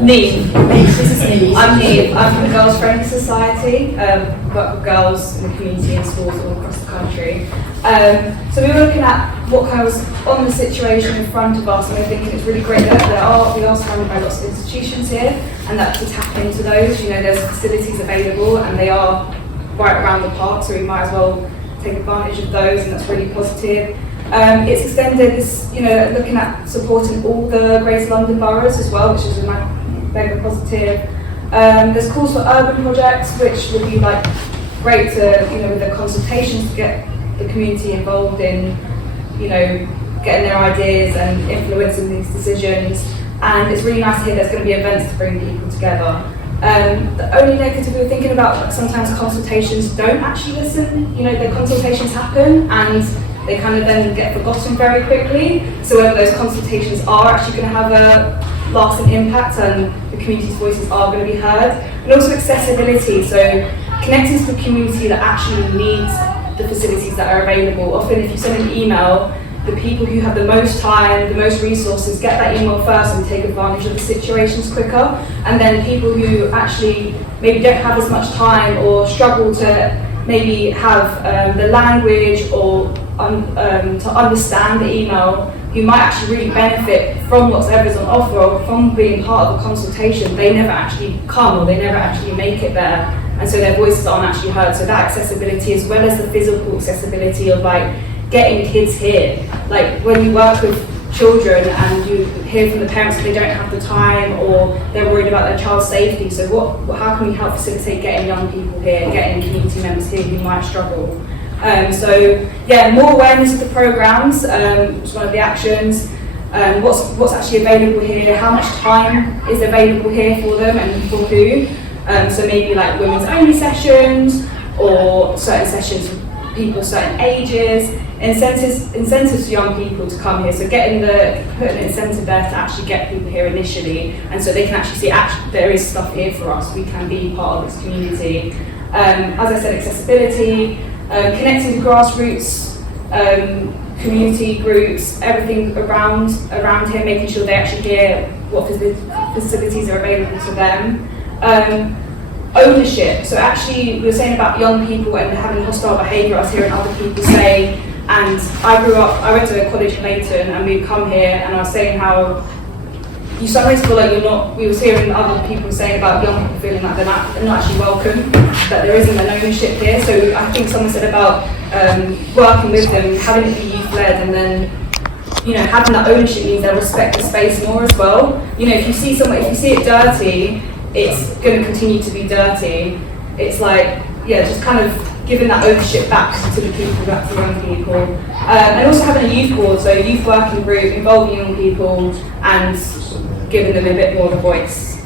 Neve. This is Neve. I'm Neve. I'm from the Girls Friendly Society, work with girls in the community and schools all across the country. So we were looking at what kind of was on the situation in front of us, and we're thinking it's really great that we are surrounded by lots of institutions here, and that to tap into those, you know, there's facilities available and they are right around the park, so we might as well take advantage of those, and that's really positive. It's extended this, you know, looking at supporting all the Greater London boroughs as well, which is a mega positive. There's calls for urban projects, which would be like great to, you know, with the consultations to get the community involved in, you know, getting their ideas and influencing these decisions. And it's really nice to hear there's going to be events to bring people together. The only negative we were thinking about, like, sometimes consultations don't actually listen. You know, the consultations happen and they kind of then get forgotten very quickly. So whether those consultations are actually going to have a lasting impact and the community's voices are going to be heard. And also accessibility, so connecting to the community that actually needs the facilities that are available. Often if you send an email, the people who have the most time, the most resources, get that email first and take advantage of the situations quicker. And then people who actually maybe don't have as much time or struggle to maybe have the language or to understand the email, who might actually really benefit from whatever's on offer or from being part of a consultation, they never actually come or they never actually make it there. And so their voices aren't actually heard. So that accessibility, as well as the physical accessibility of like getting kids here. Like when you work with children and you hear from the parents that they don't have the time or they're worried about their child's safety. So how can we help facilitate getting young people here, getting community members here who might struggle? So yeah, more awareness of the programmes, is one of the actions. What's actually available here, how much time is available here for them and for who. So maybe like women's only sessions or certain sessions for people certain ages, incentives for young people to come here. So putting an incentive there to actually get people here initially, and so they can actually see there is stuff here for us, we can be part of this community. As I said, accessibility, connecting to grassroots, community groups, everything around here, making sure they actually hear what facilities are available to them. Ownership, so actually we were saying about young people and having hostile behaviour. I was hearing other people say, and I went to a college in Leighton and we'd come here and I was saying how you sometimes feel like we were hearing other people saying about young people feeling like they're not actually welcome, that there isn't an ownership here. So I think someone said about working with them, having it be youth-led, and then, you know, having that ownership means they'll respect the space more as well. You know, if you see it dirty, it's going to continue to be dirty. It's like, yeah, just kind of giving that ownership back to the people, back to young people. And also having a youth board, so a youth working group, involving young people and giving them a bit more of a voice.